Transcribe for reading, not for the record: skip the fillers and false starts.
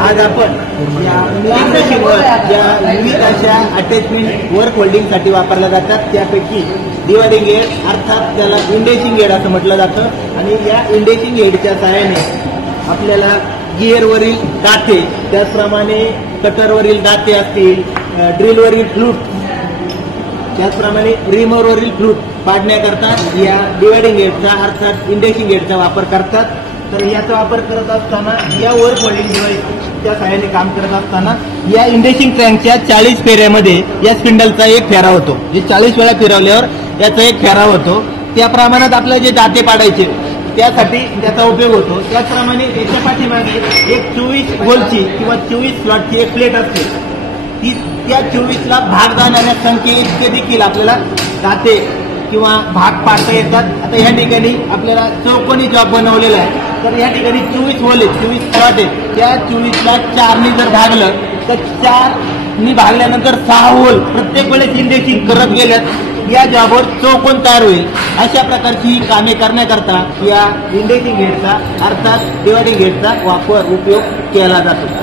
आज आपण या मशीनवर ज्या विविध अशा अटॅचमेंट वर्क होल्डिंगसाठी वापरल्या जातात त्यापैकी डिवायडिंग हेड अर्थात त्याला इंडेसिंग हेड असं म्हटलं जातं आणि या इंडेसिंग हेडच्या सहाय्याने आपल्याला गिअरवरील दाते त्याचप्रमाणे कटरवरील दाते असतील ड्रिलवरील फ्लूट त्याचप्रमाणे रिमोवरवरील फ्लूट पाडण्याकरता या डिवायडिंग हेडचा अर्थात इंडेसिंग हेडचा वापर करतात. तर याचा वापर करत असताना या वर्क होल्डिंग डिव्हाइसच्या सहाय्याने काम करत असताना या इंडेसिंग क्रँकच्या 40 फेऱ्यामध्ये या स्पिंडलचा एक फेरा होतो. जे 40 वेळा फिरवल्यावर याचा एक फेरा होतो. त्या प्रमाणात आपल्याला जे दाते पाडायचे त्यासाठी त्याचा उपयोग होतो. त्याचप्रमाणे याच्या पाठीमागे एक 24 होलची किंवा 24 स्लॉटची एक प्लेट असते. त्या 24ला भाग जाणाऱ्या संख्ये इतके देखील आपल्याला दाते किंवा भाग पाडता येतात. आता या ठिकाणी आपल्याला चौकोनी जॉब बनवलेला आहे. तर या ठिकाणी 24 होल आहेत, 24 स्लॉट आहेत. त्या 24ला 4नी जर भागलं तर 4नी भागल्यानंतर 6 होल प्रत्येक वेळेस इंडेसिंग करत गेल्यात या जॉबवर चौकोन तयार होईल. अशा प्रकारची ही कामे करण्याकरता या इंडेसिंग हेडचा अर्थात डिवायडिंग हेडचा उपयोग केला जातो.